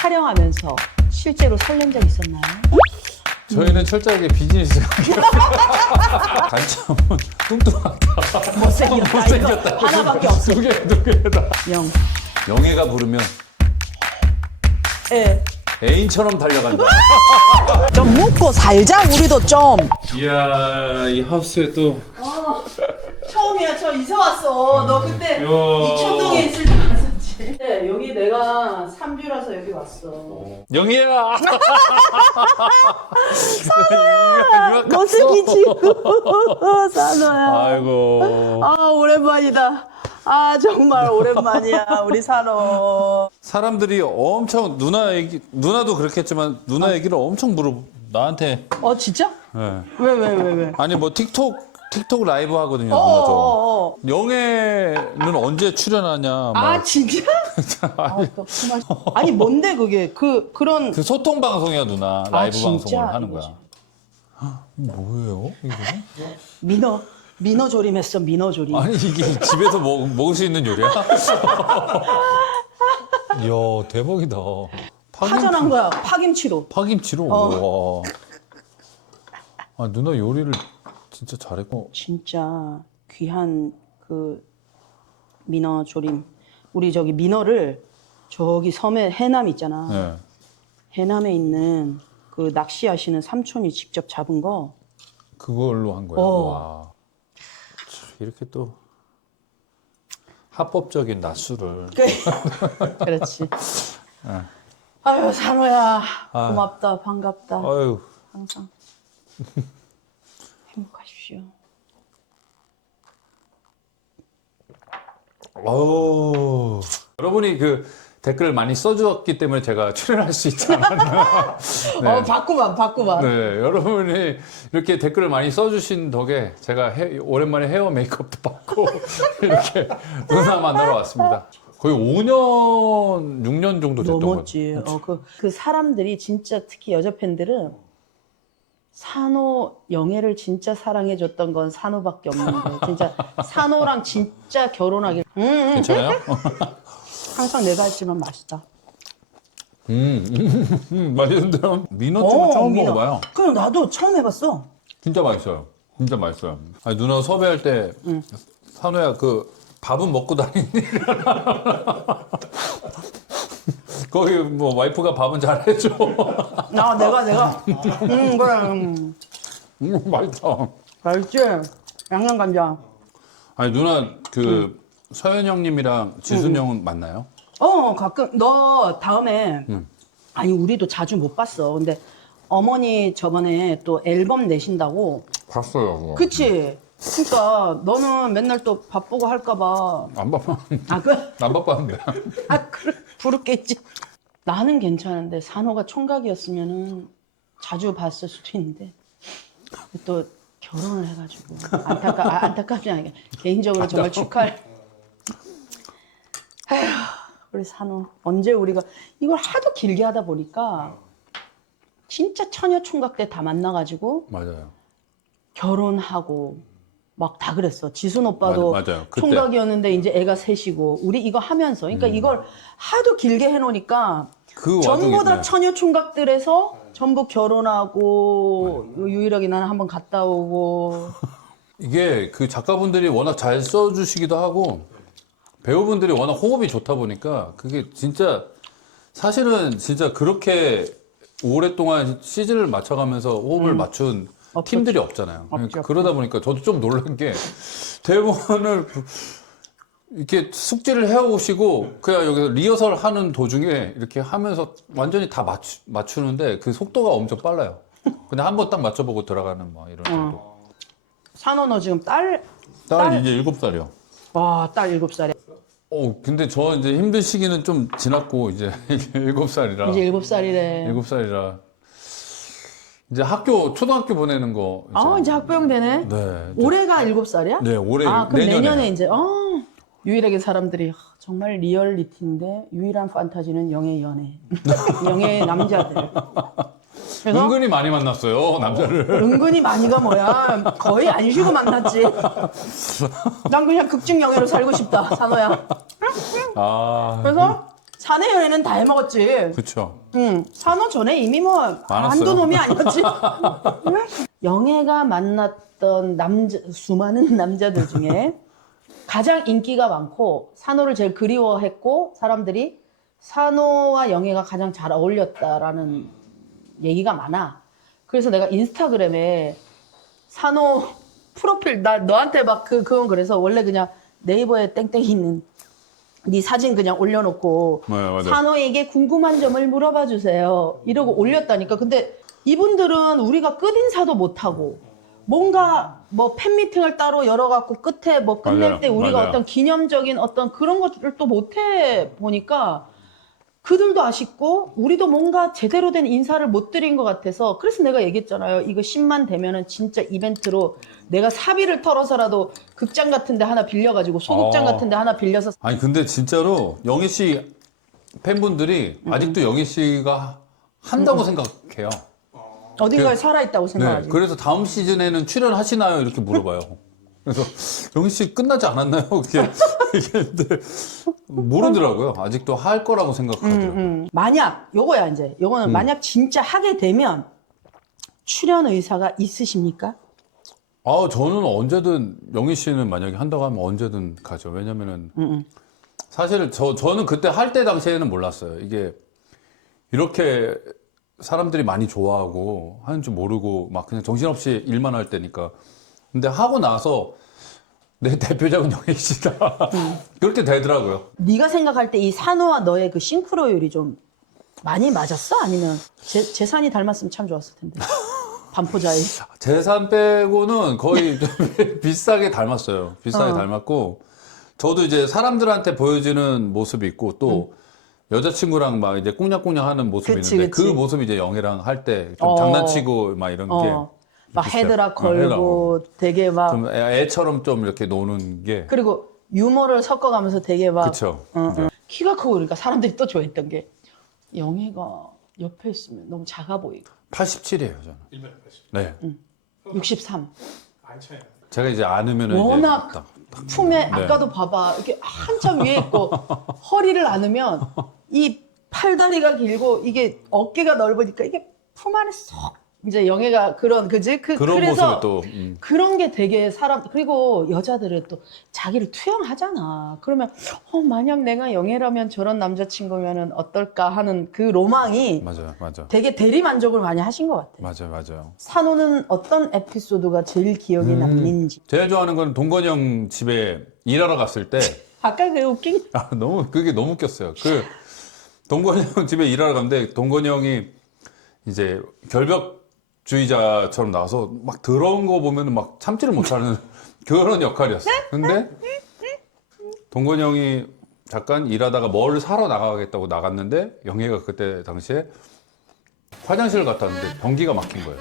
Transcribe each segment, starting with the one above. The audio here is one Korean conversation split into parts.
촬영하면서 실제로 설렌 적 있었나요? 저희는 철저하게 비즈니스 단점은 뚱뚱하다. 못생겼다. 못생겼다. 이거 하나밖에 없어. 두 개, 두 개다. 영. 영애가 부르면 예. 애인처럼 달려간다. 좀 묵고 살자 우리도 좀. 이야, 이 하우스에 또. 처음이야 저 이사 왔어. 너 그때 야. 이천동에 있을 내가 3주라서 여기 왔어. 영희야! 모습이지. 산호야. 아이고. 아 오랜만이다. 아 정말 오랜만이야 우리 산호. 사람들이 엄청, 누나 얘기, 누나도 그렇겠지만, 누나 얘기를 엄청 물어, 나한테. 어 진짜? 예. 왜 왜 왜 왜? 아니, 뭐, 틱톡, 틱톡 라이브 하거든요, 누나 저. 어어어. 영애는 언제 출연하냐. 막. 아 진짜? 아, 또 그만. 아니 뭔데 그게 그 그런 그 소통 방송이야, 누나. 아, 라이브 진짜? 방송을 하는 거야. 뭐예요, 이거? 민어 민어 조림했어 민어 조림. 아니 이게 집에서 먹, 먹을 수 있는 요리야? 이야 대박이다. 파전한 거야 파김치로. 파김치로. 어. 와. 아 누나 요리를 진짜 잘했고. 진짜 귀한 그 민어 조림. 우리 저기 민어를 저기 섬에 해남 있잖아. 네. 해남에 있는 그 낚시하시는 삼촌이 직접 잡은 거. 그걸로 한 거야. 어. 와. 참, 이렇게 또 합법적인 낮술을. 그렇지. 아유 산호야 아. 고맙다 반갑다 아유. 항상 행복하십시오. 어우. 여러분이 그 댓글을 많이 써주었기 때문에 제가 출연할 수 있지 않았나. 네. 어 바꾸만 바꾸만. 네, 여러분이 이렇게 댓글을 많이 써주신 덕에 제가 해- 오랜만에 헤어 메이크업도 받고 이렇게 누나 만나러 왔습니다. 거의 5년, 6년 정도 됐던 거죠. 넘었지. 어, 그, 그 사람들이 진짜 특히 여자 팬들은 산호 영애를 진짜 사랑해 줬던 건 산호밖에 없는 거예요. 진짜 산호랑 진짜 결혼하길. 음, 음. 괜찮아요? 항상 내가 했지만 맛있다. 음, 음, 음, 맛있는데요? 민어찜은 처음 민어. 먹어봐요. 그럼 나도 처음 해봤어. 진짜 맛있어요. 진짜 맛있어요. 아니, 누나 섭외할 때 산호야 그 밥은 먹고 다니니? 거기 뭐 와이프가 밥은 잘해줘. 나 내가 내가. 음 그래. 음. 음, 맛있다. 맛있지. 양념 간장. 아니 누나 그 서현 형님이랑 지순 형은 만나요? 어 가끔 너 다음에 음. 아니 우리도 자주 못 봤어. 근데 어머니 저번에 또 앨범 내신다고 봤어요. 그거. 그치? 그러니까 너는 맨날 또 바쁘고 할까봐 안 바빠. 아 그? 안 바빠는데. 아 그래 부르겠지. 나는 괜찮은데 산호가 총각이었으면은 자주 봤을 수도 있는데. 또 결혼을 해가지고 안타까 아, 안타깝지 않게 개인적으로 정말 축하할 에휴 우리 산호 언제 우리가 이걸 하도 길게 하다 보니까 진짜 처녀 총각 때 다 만나가지고 맞아요. 결혼하고 막 다 그랬어. 지순 오빠도 맞- 맞아요. 그때. 음. 총각이었는데 이제 애가 셋이고 우리 이거 하면서 그러니까 이걸 하도 길게 해놓으니까 그 전부 와중에 다 네. 처녀 총각들에서 전부 결혼하고 유일하게 나는 한번 갔다 오고 이게 그 작가분들이 워낙 잘 써주시기도 하고 배우분들이 워낙 호흡이 좋다 보니까 그게 진짜 사실은 진짜 그렇게 오랫동안 시즌을 맞춰가면서 호흡을 맞춘 없었죠. 팀들이 없잖아요. 그러니까 음. 없죠. 그러다 보니까 저도 좀 놀란 게 대본을 이렇게 숙지를 해오시고 그냥 여기서 리허설 하는 도중에 이렇게 하면서 완전히 다 맞추, 맞추는데 그 속도가 엄청 빨라요. 근데 한 번 딱 맞춰보고 들어가는 뭐 이런 정도. 산호 너 지금 딸, 딸, 딸- 이제 일곱 살이요. 와, 딸 일곱 살이야. 어, 근데 저 이제 힘든 시기는 좀 지났고 이제 일곱 살이라 이제 일곱 살이래. 일곱 살이라 이제 학교 초등학교 보내는 거. 아, 이제 학부형 되네. 네. 올해가 일곱 살이야? 네, 올해 아, 그럼 내년에. 내년에, 이제, 어, 유일하게 사람들이 하, 정말 리얼리티인데 유일한 판타지는 영의 연애. 영의 남자들. 그래서 은근히 많이 만났어요 남자를. 은근히 많이가 뭐야. 거의 안 쉬고 만났지. 난 그냥 극중 영예로 살고 싶다, 산호야. 아. 그래서 사내 연애는 다 해먹었지. 그쵸. 응, 산호 전에 이미 뭐 한두 놈이 아니었지. 영애가 만났던 남자 수많은 남자들 중에 가장 인기가 많고 산호를 제일 그리워했고 사람들이 산호와 영애가 가장 잘 어울렸다라는 얘기가 많아. 그래서 내가 인스타그램에 산호 프로필 나 너한테 막 그 그건 그래서 원래 그냥 네이버에 땡땡이 있는 네 사진 그냥 올려놓고 네, 맞아요. 산호에게 궁금한 점을 물어봐 주세요. 이러고 올렸다니까. 근데 이분들은 우리가 끝인사도 못하고 뭔가 뭐 팬미팅을 따로 열어갖고 끝에 뭐 끝낼 맞아요. 때 우리가 맞아요. 어떤 기념적인 어떤 그런 것들을 또 못해 보니까 그들도 아쉽고 우리도 뭔가 제대로 된 인사를 못 드린 것 같아서 그래서 내가 얘기했잖아요. 이거 10만 되면은 진짜 이벤트로 내가 사비를 털어서라도 극장 같은데 하나 빌려가지고 소극장 어. 같은데 하나 빌려서 아니 근데 진짜로 영희 씨 팬분들이 음. 아직도 영희 씨가 한다고 생각해요. 어딘가에 그- 살아있다고 네. 생각하지. 그래서 다음 시즌에는 출연하시나요? 이렇게 물어봐요. 그래서 영희 씨 끝나지 않았나요? 이게 얘기했는데 모르더라고요. 아직도 할 거라고 생각하더라고요. 음, 만약 요거야 이제 요거는 음. 만약 진짜 하게 되면 출연 의사가 있으십니까? 아 저는 언제든 영희 씨는 만약에 한다고 하면 언제든 가죠. 왜냐면은 음, 사실 저 저는 그때 할 때 당시에는 몰랐어요. 이게 이렇게 사람들이 많이 좋아하고 하는 줄 모르고 막 그냥 정신없이 일만 할 때니까. 근데 하고 나서 내 대표작은 영희 씨다. 그렇게 되더라고요. 네가 생각할 때 이 산호와 너의 그 싱크로율이 좀 많이 맞았어? 아니면 재, 재산이 닮았으면 참 좋았을 텐데 반포자에 재산 빼고는 거의 좀 비싸게 닮았어요. 비싸게 어. 닮았고 저도 이제 사람들한테 보여지는 모습이 있고 또 여자친구랑 막 이제 꽁냥꽁냥 하는 모습이 그치, 있는데 그치. 그 모습이 이제 영애랑 할 때 좀 어. 장난치고 막 이런 어, 막. 헤드락 어, 헤드락. 걸고 되게 막게좀 애처럼 좀 이렇게 노는 게 그리고 유머를 섞어가면서 되게 막 그쵸. 어, 네. 어. 키가 크고 그러니까 사람들이 또 좋아했던 게 영애가 옆에 있으면 너무 작아 보이고 87이에요 저는. 1m 80. 네. 63 많이 차이 나요. 제가 이제 안으면은 워낙 이제 딱, 딱. 품에 네. 아까도 봐봐 이렇게 한참 위에 있고 허리를 안으면 이 팔다리가 길고 이게 어깨가 넓으니까 이게 품 안에 쏙 이제 영애가 그런 그지 그 그런 래서 모습을 또 음. 그런 게 되게 사람 그리고 여자들은 또 자기를 투영하잖아 그러면 어 만약 내가 영애라면 저런 남자친구면은 어떨까 하는 그 로망이 맞아요, 맞아, 되게 대리 만족을 많이 하신 것 같아 맞아요, 맞아요. 산호는 어떤 에피소드가 제일 기억에 음. 남는지 제일 좋아하는 건 동건이 형 집에 일하러 갔을 때 아까 그 웃긴 아, 너무 그게 너무 웃겼어요. 그 동건이 형 집에 일하러 갔는데 동건이 형이 이제 결벽 주의자처럼 나와서 막 더러운 거 보면 막 참지를 못하는 그런 역할이었어요. 근데 동건이 형이 잠깐 일하다가 뭘 사러 나가겠다고 나갔는데 영희가 그때 당시에 화장실을 갔다 왔는데 변기가 막힌 거예요.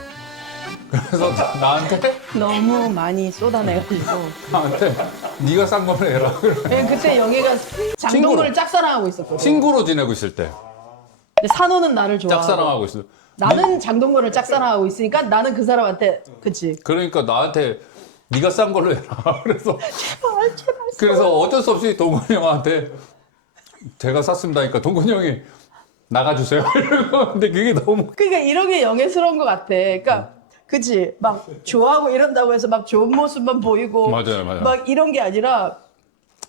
그래서 나- 나한테 너무 많이 쏟아내가지고 나한테 네가 싼 거를 해라. 예, 그때 영애가 장동건을 짝사랑하고 있었거든. 친구로 지내고 있을 때 근데 산호는 나를 좋아하고 짝사랑하고 있어. 나는 장동건을 짝사랑하고 있으니까 나는 그 사람한테 그치. 그러니까 나한테 네가 싼 걸로 해라. 그래서 제발 제발. 그래서 어쩔 수 없이 동건이 형한테 제가 샀습니다. 하니까 동건이 형이 나가주세요. 이러고 근데 그게 너무 그러니까 이런 게 영예스러운 것 같아. 그러니까 그치. 막 좋아하고 이런다고 해서 막 좋은 모습만 보이고 맞아요, 맞아요. 막 이런 게 아니라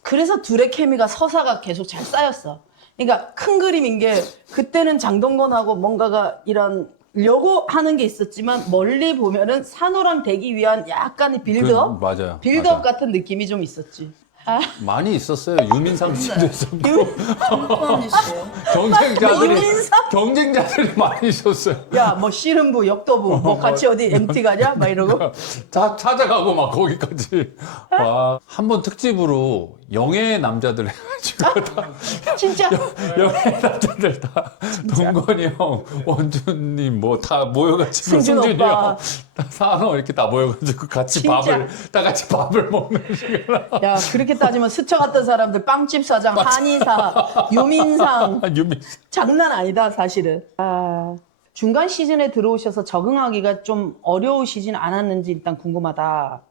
그래서 둘의 케미가 서사가 계속 잘 쌓였어. 그러니까 큰 그림인 게 그때는 장동건하고 뭔가가 이런 려고 하는 게 있었지만 멀리 보면은 산호랑 되기 위한 약간의 빌드업, 그, 맞아요. 빌드업 맞아요. 같은 느낌이 좀 있었지. 아, 많이 있었어요. 유민상 씨도 있었고 야, 경쟁자들이 유민상? 경쟁자들이 많이 있었어요. 뭐 씨름부, 역도부, 뭐 같이 어디 MT 가냐, 막 이러고. 다 찾아가고 막 거기까지. 와, 한 번 특집으로 영예 남자들 해가지고 다 진짜 영예 남자들 다 동건이 형, 원준님 뭐 다 모여가지고 승준 승준이 오빠. 형, 다 산호 이렇게 다 모여가지고 같이 진짜. 밥을 다 같이 밥을 먹는 시간. 야 그렇게 따지면 스쳐갔던 사람들 빵집 사장, 한의사, 유민상 유민. 장난 아니다 사실은. 아, 중간 시즌에 들어오셔서 적응하기가 좀 어려우시진 않았는지 일단 궁금하다.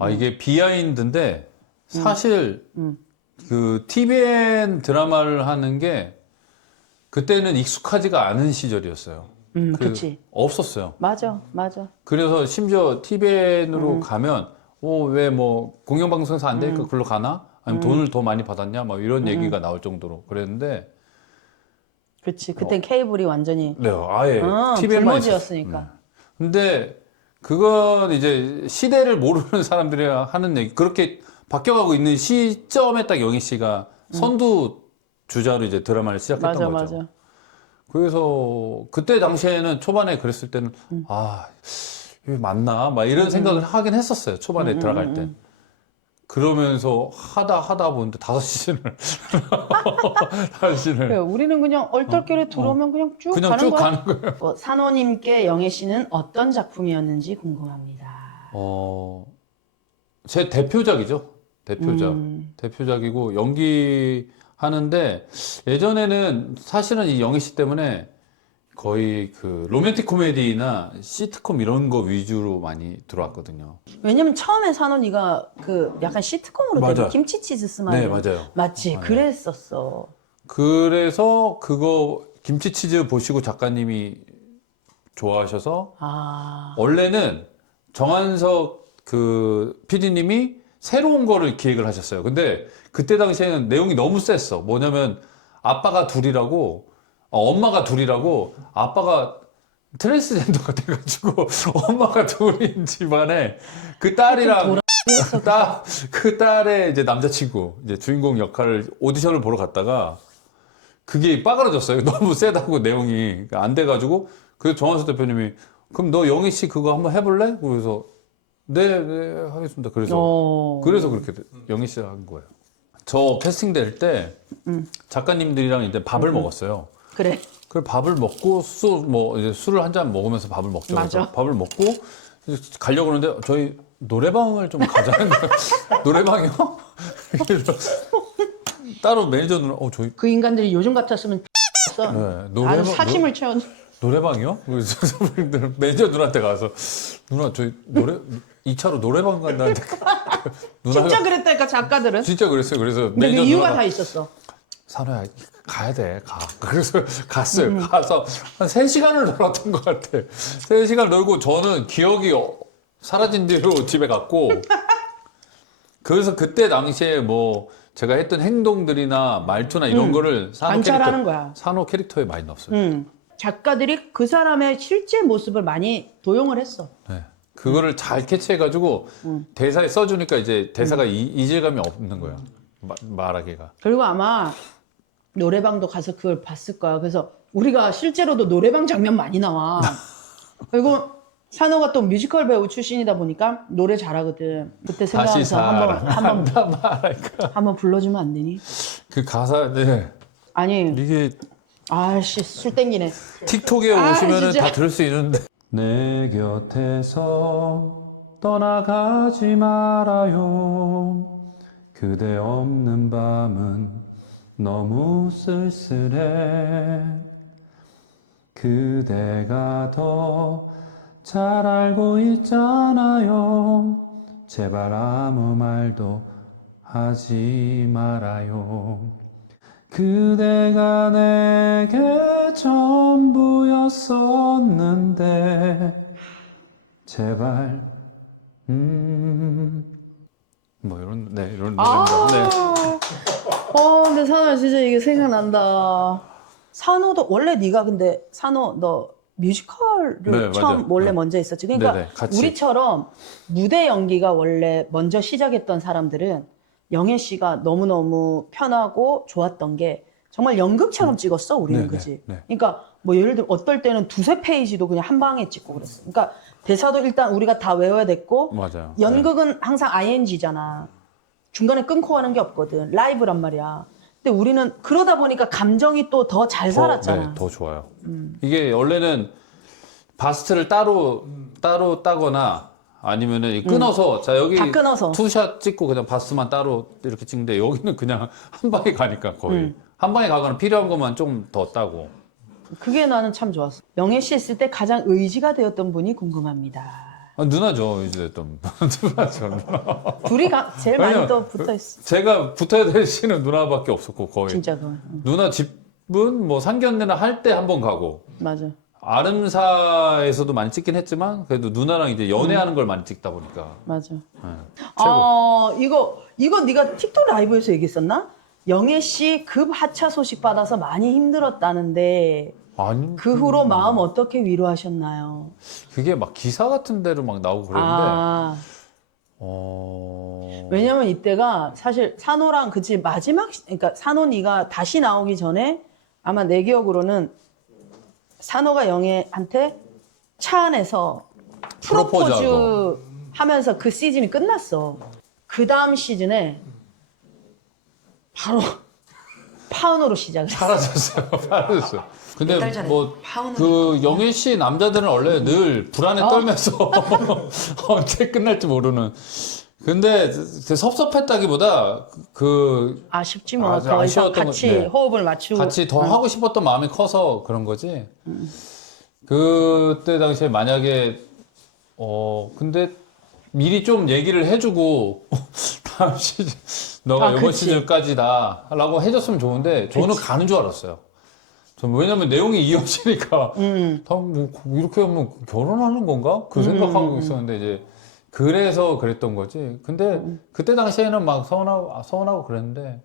아 이게 비하인드인데 사실 그 TVN 드라마를 하는 게 그때는 익숙하지가 않은 시절이었어요. 음, 그 그치. 없었어요. 맞아, 맞아. 그래서 심지어 TVN으로 음. 가면 왜뭐 공영방송에서 안 되니까 글로 가나? 아니면 음. 돈을 더 많이 받았냐? 막 이런 얘기가 나올 정도로 그랬는데 그치. 그땐 케이블이 완전히 네, 아예 어, TVN만 불모지였으니까. 근데 그건 이제 시대를 모르는 사람들이 하는 얘기. 그렇게 바뀌어가고 있는 시점에 딱 영희 씨가 선두 주자로 이제 드라마를 시작했던 맞아, 거죠. 맞아. 그래서 그때 당시에는 초반에 그랬을 때는 음. 아 이게 맞나 막 이런 생각을 하긴 했었어요. 초반에 음, 들어갈 음, 때. 음. 그러면서 하다 하다 보는데 다섯 시즌을 다섯 시즌을 그래, 우리는 그냥 얼떨결에 들어오면 그냥 쭉 어, 그냥 가는 쭉 거야. 가는 거예요. 어, 산호님께 영애 씨는 어떤 작품이었는지 궁금합니다. 어, 제 대표작이죠. 대표작. 음. 대표작이고 연기 하는데 예전에는 사실은 이 영희 씨 때문에 거의 그 로맨틱 코미디나 시트콤 이런 거 위주로 많이 들어왔거든요. 왜냐면 처음에 산호니가 그 약간 시트콤으로 맞아요. 되는 김치 치즈 스마일. 네, 맞아요. 맞지? 맞아요. 그랬었어. 그래서 그거 김치 치즈 보시고 작가님이 좋아하셔서 아. 원래는 정한석 그 PD님이 새로운 거를 기획을 하셨어요. 근데 그때 당시에는 내용이 너무 셌어. 뭐냐면 아빠가 둘이라고 어, 엄마가 둘이라고 아빠가 트랜스젠더가 돼가지고 엄마가 둘인 집안에 그 딸이랑 딸, 그 딸의 이제 남자친구, 이제 주인공 역할을 오디션을 보러 갔다가 그게 빠그러졌어요. 너무 세다고 내용이 안 돼가지고 그래서 정한수 대표님이 그럼 너 영희 씨 그거 한번 해볼래? 그래서 네, 네 하겠습니다. 그래서 어. 그래서 그렇게 돼- 영희 씨가 한 거예요. 저 캐스팅 될 때 작가님들이랑 이제 밥을 먹었어요. 그래. 그 밥을 먹고 술뭐 이제 술을 한 잔 먹으면서 밥을 먹죠. 그래서 맞아. 밥을 먹고 이제 가려고 그러는데 저희 노래방을 좀 가자는 거예요. 노래방이요? 그래서 따로 매니저 누나 어 저희 그 인간들이 요즘 같았으면 어 네, 아주 사심을 채워. 노래방이요? 선배님들 매니저 누나한테 가서 누나 저희 노래 2차로 노래방 간다는데 누나가 진짜 그랬다니까 작가들은. 진짜 그랬어요. 그래서 근데 그 매니저 이유가 누나가 다 있었어. 산호야 가야 돼 가. 그래서 갔어요. 가서 한 3시간을 놀았던 것 같아. 3시간 놀고 저는 기억이 어- 사라진 뒤로 집에 갔고 그래서 그때 당시에 뭐 제가 했던 행동들이나 말투나 이런 거를 산호 관찰하는 캐릭터, 거야. 산호 캐릭터에 많이 넣었어요. 음. 작가들이 그 사람의 실제 모습을 많이 도용을 했어. 네. 그거를 잘 캐치해가지고 음. 대사에 써주니까 이제 대사가 이, 이질감이 없는 거예요. 마- 말하기가. 그리고 아마 노래방도 가서 그걸 봤을 거야. 그래서 우리가 실제로도 노래방 장면 많이 나와. 그리고 산호가 또 뮤지컬 배우 출신이다 보니까 노래 잘하거든. 그때 다시 생각해서 한번 한번 사랑한다 말할까. 한번 불러주면 안 되니? 그 가사, 네. 아니, 이게 아씨 술 땡기네. 틱톡에 아, 오시면 진짜. 다 들을 수 있는데. 내 곁에서 떠나가지 말아요. 그대 없는 밤은 너무 쓸쓸해. 그대가 더 잘 알고 있잖아요. 제발 아무 말도 하지 말아요. 그대가 내게 전부였었는데 제발 음. 음뭐 이런 네 이런 노래입니다. 네. 어, 근데 산호야 진짜 이게 생각난다. 산호도 원래 네가 근데 산호 너 뮤지컬을 네, 처음 맞아요. 원래 네. 먼저 했었지. 그러니까 네네, 같이. 우리처럼 무대 연기가 원래 먼저 시작했던 사람들은 영애 씨가 너무 너무 편하고 좋았던 게 정말 연극처럼 찍었어 우리는 네, 그지. 네, 네. 그러니까 뭐 예를 들어 어떨 때는 두세 페이지도 그냥 한 방에 찍고 그랬어. 그러니까 대사도 일단 우리가 다 외워야 됐고 맞아요. 연극은 항상 ing잖아. 중간에 끊고 하는 게 없거든. 라이브란 말이야. 근데 우리는 그러다 보니까 감정이 또 더 잘 살았잖아. 음. 더, 네, 더 좋아요. 이게 원래는 바스트를 따로 따로 따거나 아니면은 이 끊어서 자 여기 음. 다 끊어서. 투샷 찍고 그냥 바스만 따로 이렇게 찍는데 여기는 그냥 한 방에 가니까 거의 음. 한 방에 가거나 필요한 것만 좀 더 따고 그게 나는 참 좋았어. 영애 씨 했을 때 가장 의지가 되었던 분이 궁금합니다. 아, 누나죠 이제 좀 누나죠. 누나. 둘이 가, 제일 많이 왜냐면 또 붙어 있어. 제가 붙어야 될 씨는 누나밖에 없었고 거의. 진짜 그 응, 누나 집은 뭐 상견례나 할 때 한 번 가고 맞아. 아름사에서도 많이 찍긴 했지만 그래도 누나랑 이제 연애하는 걸 많이 찍다 보니까 맞아. 예, 최고. 아 이거 이거 네가 틱톡 라이브에서 얘기했었나? 영애 씨 급 하차 소식 받아서 많이 힘들었다는데 아니 그 후로 마음 어떻게 위로하셨나요? 그게 막 기사 같은 데로 막 나오고 그랬는데 아 어... 왜냐면 이때가 사실 산호랑 그치 마지막 시- 그러니까 산호 니가 다시 나오기 전에 아마 내 기억으로는 산호가 영애한테 차 안에서 프로포즈 프로포즈하고. 하면서 그 시즌이 끝났어. 그 다음 시즌에 바로 파운으로 시작을 했어. 사라졌어요. 사라졌어요. 근데 몇달 전에 뭐 파운을 그 영애 씨 남자들은 원래 늘 불안에 어. 떨면서 언제 끝날지 모르는. 근데 그 섭섭했다기보다 그 아쉽지 뭐 아주 더 이상 아쉬웠던 같이 거- 네. 호흡을 맞추고 같이 더 하고 싶었던 마음이 커서 그런 거지. 그때 당시에 만약에 어 근데 미리 좀 얘기를 해주고 다음 시즌 너가 아, 이번 그치. 시즌까지다라고 해줬으면 좋은데 저는 가는 줄 알았어요. 전 왜냐면 내용이 이어지니까 음. 다뭐 이렇게 하면 결혼하는 건가 그 생각하고 있었는데 이제 그래서 그랬던 거지. 근데 음. 그때 당시에는 막 서운하고 아, 서운하고 그랬는데.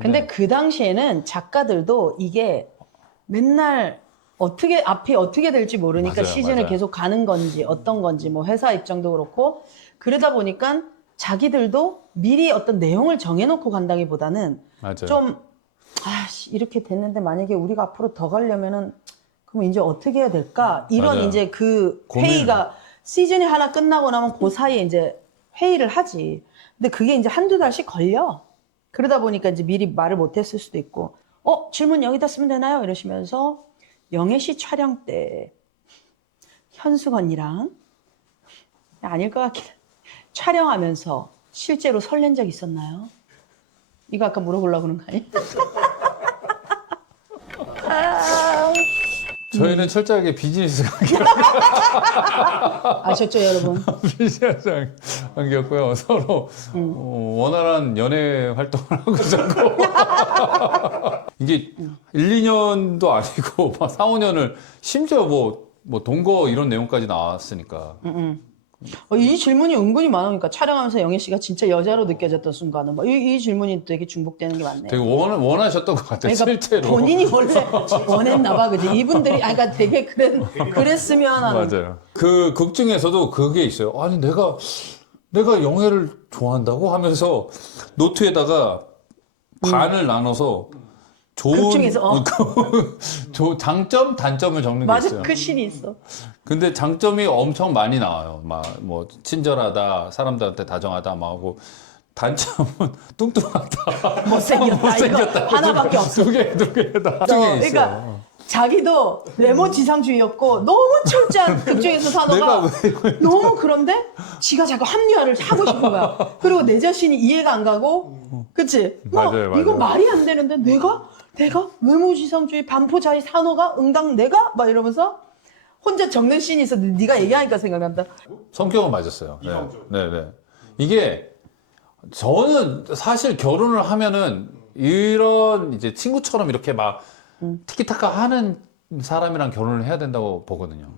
근데 그 당시에는 작가들도 이게 맨날 어떻게 앞이 어떻게 될지 모르니까 맞아요, 시즌을 맞아요. 계속 가는 건지 어떤 건지 뭐 회사 입장도 그렇고 그러다 보니까 자기들도 미리 어떤 내용을 정해놓고 간다기보다는 맞아요. 좀 아씨 이렇게 됐는데 만약에 우리가 앞으로 더 가려면은 그럼 이제 어떻게 해야 될까 이런 맞아요. 이제 그 고민. 회의가 시즌이 하나 끝나고 나면 그 사이에 이제 회의를 하지 근데 그게 이제 한두 달씩 걸려 그러다 보니까 이제 미리 말을 못 했을 수도 있고 어 질문 여기다 쓰면 되나요 이러시면서 영애 씨 촬영 때 현숙 언니랑 아닐 것 같긴 해. 촬영하면서 실제로 설렌 적 있었나요? 이거 아까 물어보려고 그런 거 아니야? 저희는 철저하게 비즈니스 관계, 아셨죠, 여러분? 비즈니스 관계였고요. 서로 음. 어, 원활한 연애 활동을 하고 있었고. 이게 1, 2년도 아니고 막 4, 5년을 심지어 뭐, 뭐 동거 이런 내용까지 나왔으니까. 어, 이 질문이 은근히 많으니까 촬영하면서 영애 씨가 진짜 여자로 느껴졌던 순간은 뭐 이, 이 질문이 되게 중복되는 게 많네. 되게 원, 원하셨던 것 같아요. 실제로. 그러니까 본인이 원래 원했나 봐, 그지? 이분들이, 아, 그러니까 되게 그랬, 그랬으면 하는. 맞아요. 그 극 중에서도 그게 있어요. 아니 내가 내가 영애를 좋아한다고 하면서 노트에다가 반을 나눠서 좋은 극 중에서, 어. 조- 장점 단점을 적는 게 맞아, 있어요. 그 신이 있어. 근데 장점이 엄청 많이 나와요. 막 뭐 친절하다, 사람들한테 다정하다, 막 하고 단점은 뚱뚱하다, 못생겼다. 못생겼다. 이거 하나밖에 없어. 두개두 개다. 어, 중에 있어요. 그러니까 자기도 레몬 지상주의였고 너무 철저한 극중에서 산호가 너무 그런데 지가 자꾸 합리화를 하고 싶은 거야. 그리고 내 자신이 이해가 안 가고, 그치? 뭐, 맞아요, 이거 맞아요. 말이 안 되는데 내가 내가 외모 지상주의 반포자의 산호가 응당 내가 막 이러면서 혼자 적는 씬이 있어. 네가 얘기하니까 생각난다. 성격은 맞았어요. 네. 네, 네. 이게 저는 사실 결혼을 하면은 이런 이제 친구처럼 이렇게 막 음. 티키타카 하는 사람이랑 결혼을 해야 된다고 보거든요.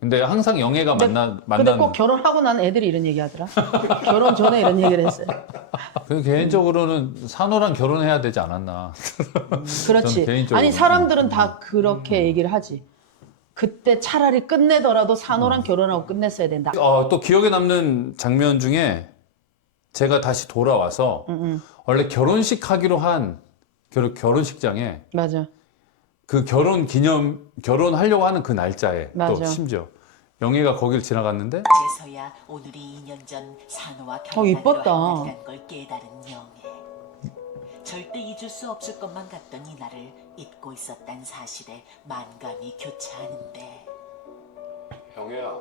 근데 항상 영애가 만나 근데 만나는 꼭 결혼하고 난 애들이 이런 얘기 하더라. 결혼 전에 이런 얘기를 했어요. 그 개인적으로는 산호랑 결혼해야 되지 않았나. 그렇지. 저는 개인적으로. 아니 사람들은 다 그렇게 얘기를 하지. 그때 차라리 끝내더라도 산호랑 결혼하고 끝냈어야 된다. 어, 또 기억에 남는 장면 중에 제가 다시 돌아와서 원래 결혼식 하기로 한 결, 결혼식장에 맞아. 그 결혼 기념 결혼하려고 하는 그 날짜에 또 맞아. 심지어 영희가 거길 지나갔는데 그제서야 오늘이 2년 전 산호와 어, 결혼하기로 이뻤다. 한 날이란 걸 깨달은 영애. 절대 잊을 수 없을 것만 같던 이날을 잊고 있었단 사실에 만감이 교차하는데 영희야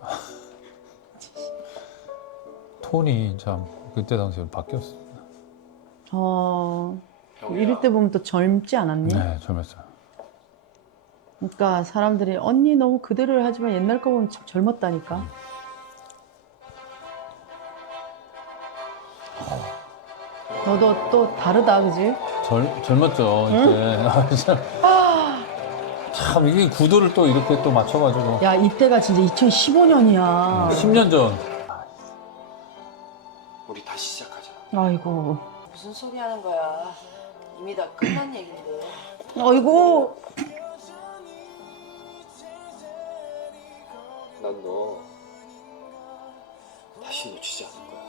톤이 참 그때 당시에 바뀌었어. 어, 이럴 때 보면 또 젊지 않았니? 네, 젊었어요. 그러니까 사람들이 언니 너무 그대로를 하지만 옛날 거 보면 참 젊었다니까. 너도 또 다르다, 그지? 젊, 젊었죠 이때 아, 진짜. 참 이게 구도를 또 이렇게 또 맞춰가지고 야, 이때가 진짜 2015년이야. 10년 전 우리 다시 시작하자. 아이고. 무슨 소리 하는 거야? 이미 다 끝난 얘긴데. 아이고. 난 너 다시 놓치지 않을 거야.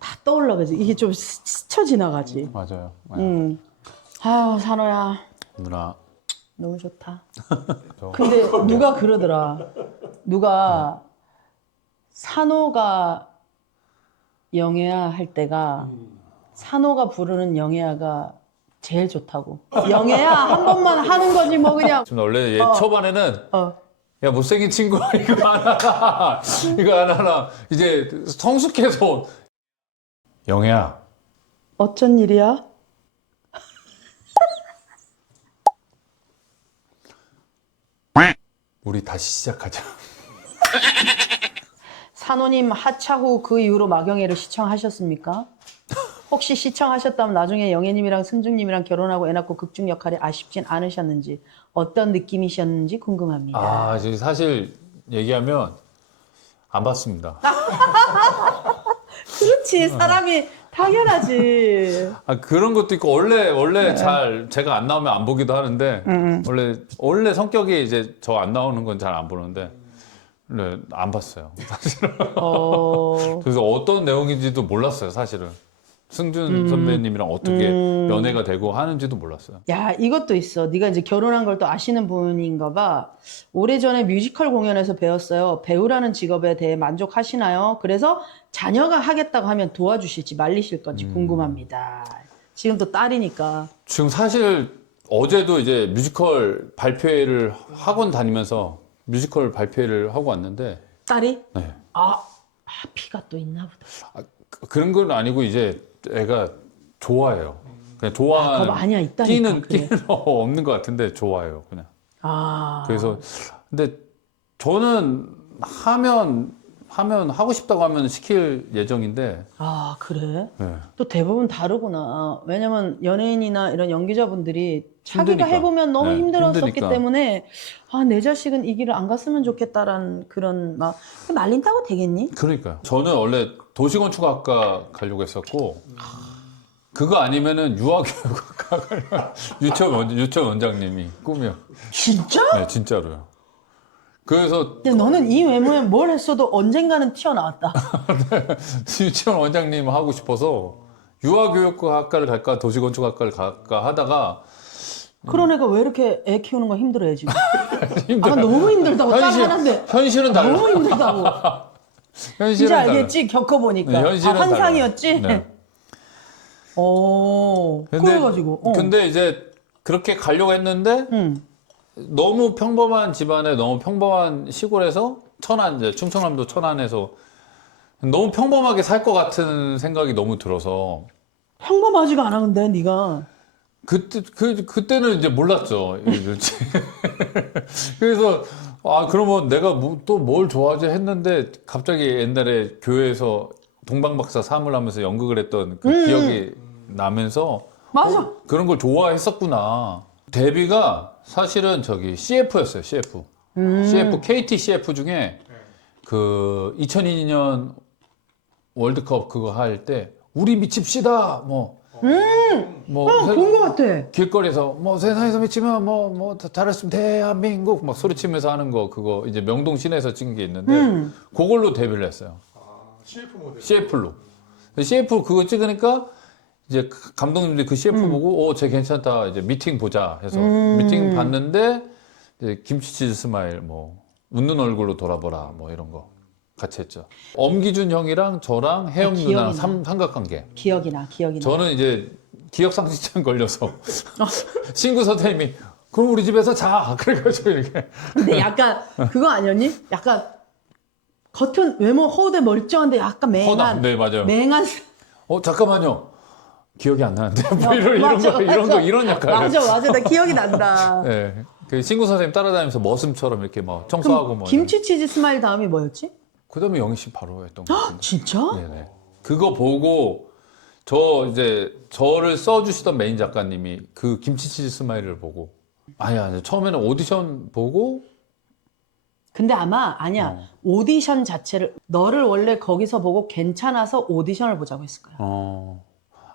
다 떠올라, 그지? 이게 좀 스- 스쳐 지나가지. 맞아요 네. 응. 아유, 산호야. 누나 너무 좋다. 저- 근데 누가 그러더라. 누가 산호가 영애야 할 때가 산호가 부르는 영애야가 제일 좋다고. 영애야 한 번만 하는 거지 뭐 그냥. 지금 원래 얘 어. 초반에는 어. 야 못생긴 친구 이거 안 하나 이거 안 하나 이제 성숙해서 영애야 어쩐 일이야? 우리 다시 시작하자 산호님 하차 후 그 이후로 마경애를 시청하셨습니까? 혹시 시청하셨다면 나중에 영애님이랑 승중님이랑 결혼하고 애 낳고 극중 역할이 아쉽진 않으셨는지 어떤 느낌이셨는지 궁금합니다. 아 사실 얘기하면 안 봤습니다 그렇지 사람이 당연하지. 아 그런 것도 있고 원래 원래 네. 잘 제가 안 나오면 안 보기도 하는데 음. 원래 원래 성격이 이제 저 안 나오는 건 잘 안 보는데 네, 안 봤어요 사실은 어. 그래서 어떤 내용인지도 몰랐어요 사실은 승준 음. 선배님이랑 어떻게 연애가 되고 하는지도 몰랐어요 야 이것도 있어. 네가 이제 결혼한 걸 또 아시는 분인가 봐. 오래전에 뮤지컬 공연에서 배웠어요. 배우라는 직업에 대해 만족하시나요? 그래서 자녀가 하겠다고 하면 도와주실지 말리실 건지 궁금합니다. 지금 또 딸이니까. 지금 사실 어제도 이제 뮤지컬 발표회를 학원 다니면서 뮤지컬 발표회를 하고 왔는데 딸이? 네. 아, 아 피가 또 있나 보다. 그- 그런 건 아니고 이제 애가 좋아해요. 그냥 좋아하는 그거 아니야 있다니까. 끼는 그래. 끼는 없는 것 같은데 좋아해요. 그냥. 아. 그래서 근데 저는 하면 하면 하고 싶다고 하면 시킬 예정인데 아 그래? 네. 또 대부분 다르구나. 왜냐면 연예인이나 이런 연기자분들이 자기가 힘드니까. 해보면 너무 네, 힘들었었기 힘드니까. 때문에 아 내 자식은 이 길을 안 갔으면 좋겠다라는 그런 막 말린다고 되겠니? 그러니까요. 저는 원래 도시건축학과 가려고 했었고 그거 아니면은 유아교육학과 가려고 유치원 원, 유치원 원장님이 꿈이요. 진짜? 네, 진짜로요. 그래서 근데 너는 이 외모에 뭘 했어도 언젠가는 튀어나왔다. 유치원 원장님 하고 싶어서 유아교육학과를 갈까 도시건축학과를 갈까 하다가 그런 애가 왜 이렇게 애 키우는 거 힘들어해 지금? 힘들어. 아 너무 힘들다고 딸 현실, 하나인데 현실은 달라. 너무 힘들다고. 현실은 이제 달라. 알겠지 겪어보니까. 네, 아 현실은 환상이었지? 달라요. 네. 오 그래가지고. 어. 근데 이제 그렇게 가려고 했는데 응. 너무 평범한 집안에 너무 평범한 시골에서 천안 이제 충청남도 천안에서 너무 평범하게 살 것 같은 생각이 너무 들어서 평범하지가 않아 근데 네가. 그때 그 그때는 이제 몰랐죠. 그래서 아 그러면 내가 뭐, 또뭘 좋아하지 했는데 갑자기 옛날에 교회에서 동방박사 사물 하면서 연극을 했던 그 기억이 나면서 맞아. 어, 그런 걸 좋아했었구나. 데뷔가 사실은 저기 CF였어요. CF. CF KT CF 중에 그 2002년 월드컵 그거 할 때 우리 미칩시다 뭐. 뭐 세- 본것 같아. 길거리에서 뭐 세상에서 미치면 뭐 뭐 잘했으면 대한민국 막 소리치면서 하는 거 그거 이제 명동 시내에서 찍은 게 있는데 음. 그걸로 데뷔를 했어요. CF 모델. CF로. CF 그거 찍으니까 이제 감독님들이 그 CF 음. 보고 어쟤 괜찮다 이제 미팅 보자 해서 미팅 봤는데 이제 김치치즈 스마일 뭐 웃는 얼굴로 돌아보라 뭐 이런 거 같이 했죠. 엄기준 형이랑 저랑 혜영 아, 기억이 누나랑 나. 삼, 삼각관계. 기억이 나 기억이 나. 저는 이제 기억상실증 걸려서 신구 선생님이 그럼 우리 집에서 자 그래가지고 이렇게 근데 약간 그거 아니었니? 약간 겉은 외모 허우대 멀쩡한데 약간 맹한 허다. 네, 맞아요. 맹한 어, 잠깐만요. 기억이 안 나는데. 뭐 이런, 이런 맞아, 거, 이런 맞아. 거, 이런 역할. 맞아 맞아 나 기억이 난다. 네. 그 친구 선생님 따라다니면서 머슴처럼 이렇게 막 청소하고 그럼 뭐. 김치 치즈 스마일 다음이 뭐였지? 그 다음에 영희 씨 바로 했던 거 같은데. 진짜? 네네. 그거 보고 저 이제 저를 써주시던 메인 작가님이 그 김치치즈 스마일을 보고 아니 아니 처음에는 오디션 보고 근데 아마 아니야 어. 오디션 자체를 너를 원래 거기서 보고 괜찮아서 오디션을 보자고 했을 거야. 어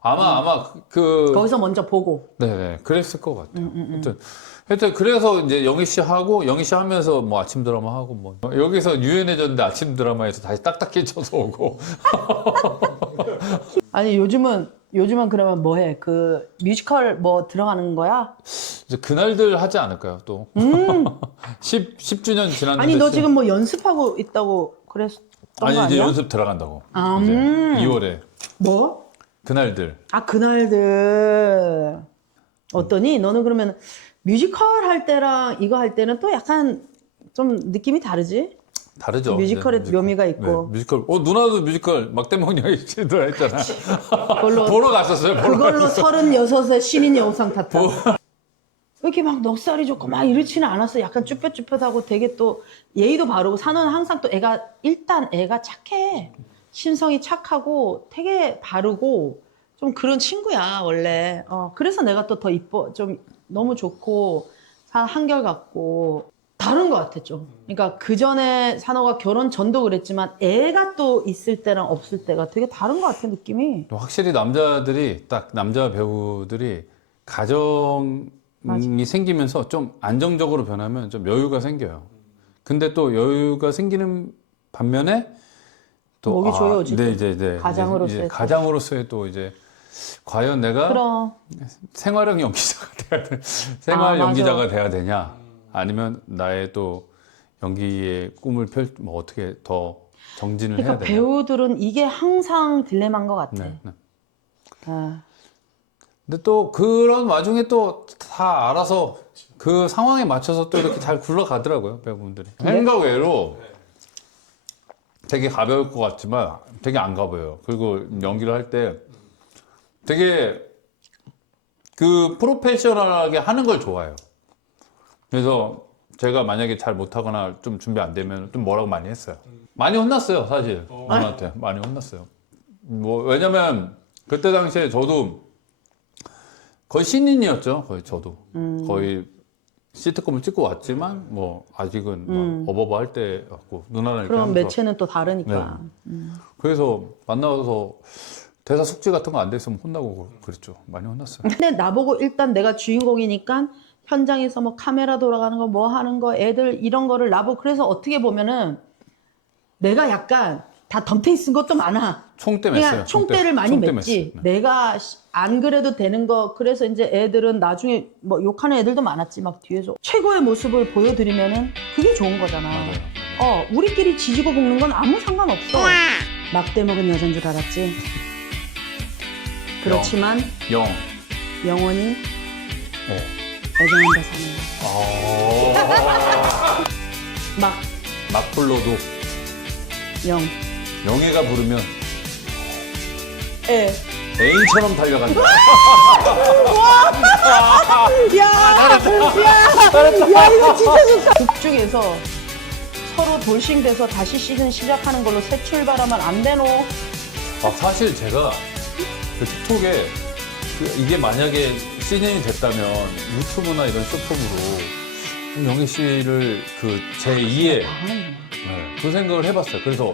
아마 아마 그 거기서 먼저 보고 네네 그랬을 것 같아요. 음, 음, 음. 하여튼 하여튼 그래서 이제 영희 씨 하고 영희 씨 하면서 뭐 아침 드라마 하고 뭐 여기서 유연해졌는데 아침 드라마에서 다시 딱딱해져서 오고 아니 요즘은 요즘은 그러면 뭐해 그 뮤지컬 뭐 들어가는 거야? 이제 그날들 하지 않을까요 또 10, 10주년 지났는데 음. 아니 너 시- 지금 뭐 연습하고 있다고 그랬던 아니 거 이제 아니야? 연습 들어간다고 아, 이제 음. 2월에 뭐? 그날들 아 그날들 어떠니? 너는 그러면 뮤지컬 할 때랑 이거 할 때는 또 약간 좀 느낌이 다르지? 다르죠. 뮤지컬의 네, 묘미가 있고. 네, 뮤지컬. 어 누나도 뮤지컬 막대먹녀 씨도 했잖아. 그걸로 보러 갔었어요. 보러 그걸로. 서른여섯에 신인 여우상 탔다. 왜 이렇게 막 넉살이 좋고 막 이렇지는 않았어. 약간 쭈뼛쭈뼛하고 되게 또 예의도 바르고 산호는 항상 또 애가 일단 애가 착해. 심성이 착하고 되게 바르고 좀 그런 친구야 원래. 어 그래서 내가 또 더 이뻐. 좀 너무 좋고 한 한결 같고 다른 것 같아 좀. 그러니까 그 전에 산호가 결혼 전도 그랬지만 애가 또 있을 때랑 없을 때가 되게 다른 것 같아 느낌이. 확실히 남자들이 딱 남자 배우들이 가정이 생기면서 좀 안정적으로 변하면 좀 여유가 생겨요. 근데 또 여유가 생기는 반면에 또 목이 조여오지, 네, 또. 이제 이제 가장으로서의 이제 또. 가장으로서의 또 이제 과연 내가 그럼 생활형 연기자가 돼야 돼. 생활 아. 연기자가 돼야 되냐? 아니면 나의 또 연기의 꿈을 펼, 뭐 어떻게 더 정진을 해야 그러니까 되냐? 배우들은 이게 항상 딜레마인 것 같아. 네, 네. 아, 근데 또 그런 와중에 또 다 알아서 그 상황에 맞춰서 또 이렇게 잘 굴러가더라고요 배우분들이. 네. 생각 외로 되게 가벼울 것 같지만 되게 안 가벼워요. 그리고 연기를 할 때 되게 그 프로페셔널하게 하는 걸 좋아해요. 그래서 제가 만약에 잘 못하거나 좀 준비 안 되면 좀 뭐라고 많이 했어요. 많이 혼났어요, 사실. 누나한테. 많이 혼났어요. 뭐, 왜냐면 그때 당시에 저도 거의 신인이었죠. 거의 저도. 음. 거의 시트콤을 찍고 왔지만 뭐 아직은 음. 막 어버버 할 때 같고 누나랑 이렇게 그럼 하면서 매체는 또 다르니까. 그래서 만나서 대사 숙지 같은 거안 됐으면 혼나고 그랬죠. 많이 혼났어요. 근데 나보고 일단 내가 주인공이니까 현장에서 뭐 카메라 돌아가는 거 뭐 하는 거 애들 이런 거를 나보고 그래서 어떻게 보면은 내가 약간 다 덤탱이 쓴 것도 많아. 총대 맸어요. 그냥 총대를 많이 총대 맸지. 맸어요. 네. 내가 시- 안 그래도 되는 거 그래서 이제 애들은 나중에 뭐 욕하는 애들도 많았지 막 뒤에서 최고의 모습을 보여드리면은 그게 좋은 거잖아. 맞아요. 어 우리끼리 지지고 볶는 건 아무 상관없어. 막대 먹은 여잔 줄 알았지. 그렇지만 영. 영원히 어. 애정한다 사는 아. 막막 불러도 영. 영애가 부르면 애. 애인처럼 달려간다. 야, 야, 야, 이거 진짜 좋다. 곡 중에서 서로 돌싱돼서 다시 시즌 시작하는 걸로 새 출발하면 안 되노? 아, 사실 제가 그 틱톡에 그 이게 만약에 시즌이 됐다면 유튜브나 이런 쇼폼으로 영희 씨를 그 제2의 네, 그 생각을 해봤어요. 그래서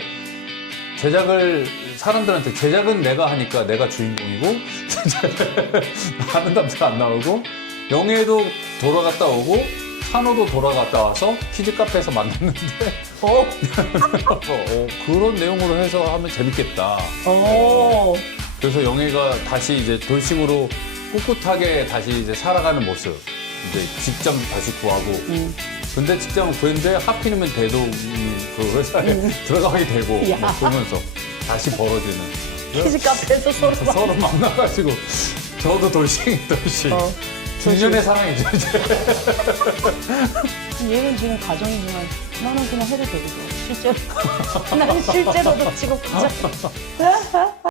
제작을 사람들한테 제작은 내가 하니까 내가 주인공이고 하는 남자 안 나오고 영애도 돌아갔다 오고 산호도 돌아갔다 와서 키즈 카페에서 만났는데 어, 어, 그런 내용으로 해서 하면 재밌겠다. 어. 그래서 영애가 다시 이제 돌싱으로 꿋꿋하게 다시 이제 살아가는 모습. 이제 직장 다시 구하고. 음. 근데 직장을 구했는데 하필이면 대동 그 회사에 들어가게 되고 음. 야. 막 그러면서 다시 벌어지는. 키즈 카페에서 서로 막. 서로 만나가지고 저도 돌싱이 돌싱. 어, 중년의 사랑이죠 이제. 얘는 지금 가정이지만 너는 그냥 해도 되고 실제로 나는 실제로도 직업 가자